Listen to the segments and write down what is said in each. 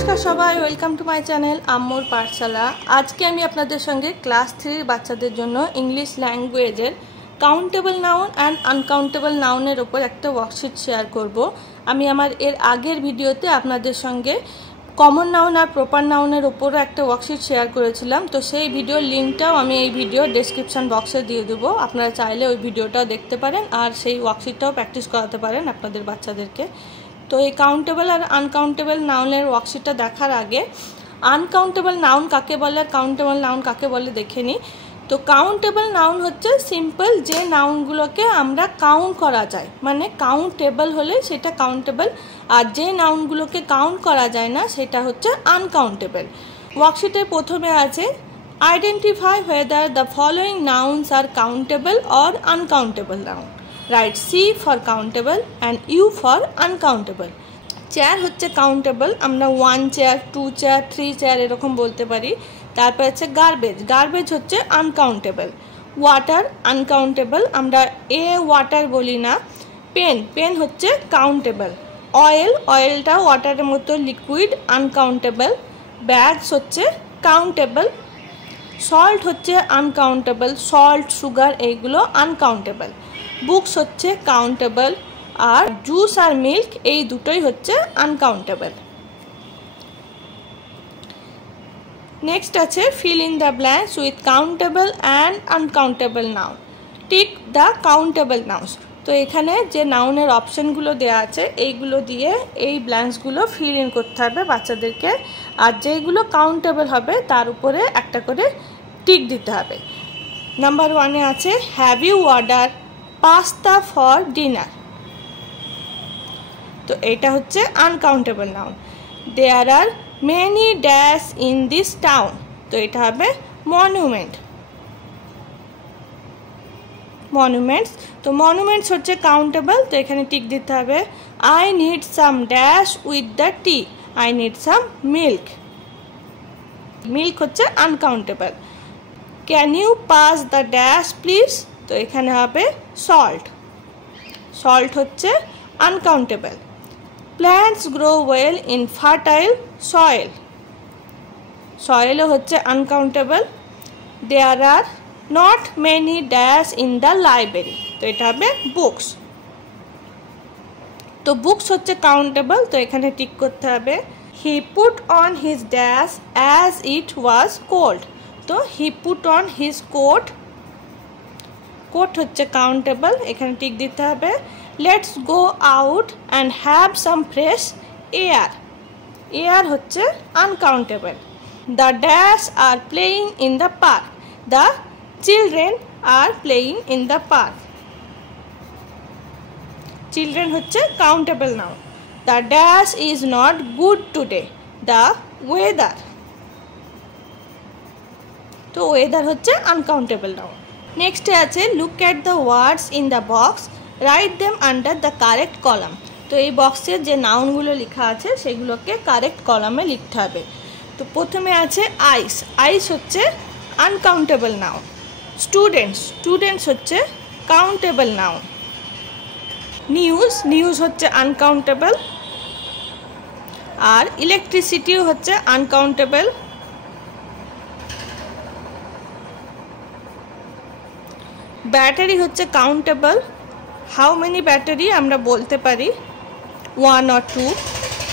नमस्कार सबाई welcome to my channel आम्मूर पाठशाला। आज के आमी आपनादेर संगे क्लास 3 बाच्चादेर जोन्नो इंग्लिश लैंगुएजेर काउंटेबल नाउन एंड अनकाउंटेबल नाउनेर ओपर एकटा वर्कशीट शेयर करब। आमी आमार एर आगेर भिडियोते आपनादेर संगे कमन नाउन और प्रपार नाउनेर ओपरो एकटा वर्कशीट शेयर करेछिलाम। तो सेई भिडियोर लिंकटाओ आमी एई भिडियोर डेसक्रिप्शन बक्से दिए देब। आपनारा चाइले ओई भिडियोटाओ देखते पारेन और सेई वर्कशीटटाओ प्रैक्टिस कराते पारेन आपनादेर बाच्चादेरके। तो ये काउंटेबल और अनकाउंटेबल नाउनेर वर्कशीटटा देखार आगे अनकाउंटेबल नाउन काके बोले काउंटेबल नाउन काके बोले देखे नी। तो काउंटेबल नाउन होच्छे सिम्पल जे नाउनगुलोके आमरा काउंट करा जाय, माने काउंटेबल होले सेटा काउंटेबल और जे नाउनगुलोके काउंट करा जाय ना सेटा होच्छे अनकाउंटेबल। वर्कशीटेर प्रथमे आछे identify whether the following nouns are countable or uncountable noun. Write C for countable and U for uncountable। Chair होच्छे काउंटेबल, आमरा 1 चेयर 2 चेयर 3 चेयर एरकम बोलते पारी। तारपर आछे गार्बेज, गार्बेज होच्छे अनकाउंटेबल। वाटार अनकाउंटेबल, आमरा ए वाटार बोली ना। पेन, पेन होच्छे काउंटेबल। ऑयल, ऑयलटा वाटारेर मतो लिक्विड अनकाउंटेबल। बैग्स होच्छे काउंटेबल। सल्ट होच्छे अनकाउंटेबल, सल्ट सुगार एइगुलो अनकाउंटेबल। बुक्स होच्छे काउंटेबल और जूस और मिल्क এই দুটোই হচ্ছে আনকাউন্টেবল। नेक्स्ट আছে fill in the blanks with countable and uncountable noun। Tick the countable nouns। তো এখানে যে নাউনের অপশনগুলো দেয়া আছে এইগুলো দিয়ে এই ব্ল্যাঙ্কসগুলো ফিল ইন করতে হবে বাচ্চাদেরকে, আর যেগুলো কাউন্টেবল হবে তার উপরে একটা করে টিক দিতে হবে। নাম্বার 1 এ আছে have you order pasta for dinner. तो एटा होच्छे uncountable noun. There are many dash in this town. तो एटा होबे मनुमेंट। मनुमेंट्स, तो मनुमेंट्स होच्छे काउंटेबल, तो एखाने टिक दिते होबे। I need some dash with the tea. I need some milk. Milk होच्छे uncountable. Can you pass the dash please. तो एखाने होबे सल्ट। सल्ट होच्छे uncountable. Plants grow well in fertile soil. Soil होच्छे uncountable. There are not many dash in the library. तो एटा होबे books. तो बुक्स होच्छे काउंटेबल, तो एखाने टिक करते होबे। He put on his dash as it was cold. तो he put on his coat. Coat होच्छे काउंटेबल, एखाने टिक दिते होबे। Let's go out and have some fresh air. Air होच्छे uncountable. The dash are playing in the park. The children are playing in the park. Children होच्छे countable noun. The dash is not good today. The weather. तो weather होच्छे uncountable noun. Next আছে look at the words in the box write them under the correct column. तो ये बक्से जो नाउनगुलो लिखा আছে সেগুলোকে কারেক্ট কলামে লিখতে হবে। তো প্রথমে আছে আইস। আইস হচ্ছে আনকাউন্টেবল নাউন। স্টুডেন্টস, স্টুডেন্টস হচ্ছে কাউন্টেবল নাউন। নিউজ, নিউজ হচ্ছে আনকাউন্টেবল। আর ইলেকট্রিসিটিও হচ্ছে আনকাউন্টেবল। ব্যাটারি হচ্ছে কাউন্টেবল। হাউ মেনি ব্যাটারি আমরা বলতে পারি 1 or 2।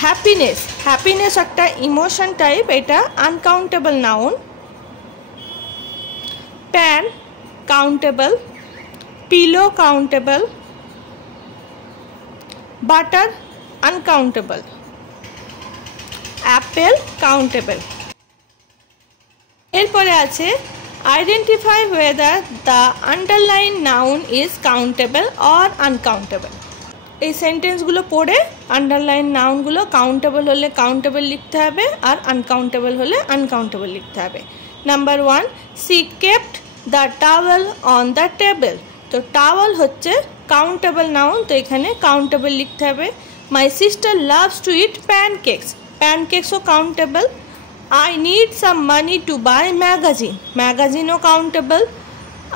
হ্যাপিনেস, হ্যাপিনেস একটা ইমোশন টাইপ, এটা uncountable noun. Pan countable. Pillow countable. Butter uncountable. Apple countable. এরপরে আছে identify whether the underlined noun is countable or uncountable। এই সেন্টেন্সগুলো পড়ে আন্ডারলাইন নাউনগুলো কাউন্টেবল হলে কাউন্টেবল লিখতে হবে আর আনকাউন্টেবল হলে আনকাউন্টেবল লিখতে হবে। Number 1 she kept the towel on the table। তো টাওয়াল হচ্ছে কাউন্টেবল নাউন, তো এখানে কাউন্টেবল লিখতে হবে। my sister loves to eat pancakes। প্যানকেকসও countable. I need some money to buy magazine। magazine ও countable।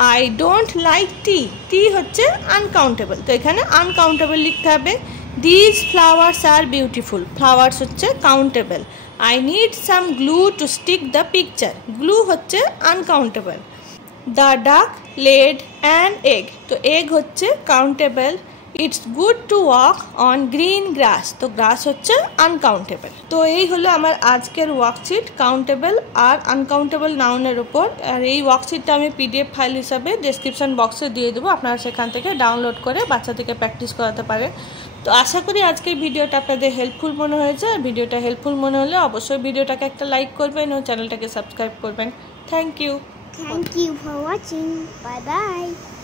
I don't like tea। tea হচ্ছে uncountable, তো এখানে uncountable লিখতে হবে। These flowers are beautiful। flowers হচ্ছে countable I need some glue to stick the picture. Glue হচ্ছে uncountable. The duck laid an egg. তো egg হচ্ছে countable. It's good to walk on green grass. তো grass হচ্ছে uncountable. তো এই হলো আমার আজকের ওয়ার্কশিট কাউন্টেবল আর আনকাউন্টেবল নাউনের উপর। আর এই ওয়ার্কশিটটা আমি পিডিএফ ফাইল হিসাবে ডেসক্রিপশন বক্সে দিয়ে দেবো, আপনারা সেখান থেকে ডাউনলোড করে বাচ্চাদেরকে প্র্যাকটিস করাতে পারেন। তো আশা করি আজকের ভিডিওটা আপনাদের হেল্পফুল মনে হয়েছে। আর ভিডিওটা হেল্পফুল মনে হলে অবশ্যই ভিডিওটাকে একটা লাইক করবেন ও চ্যানেলটাকে সাবস্ক্রাইব করবেন। Thank you for watching. Bye bye.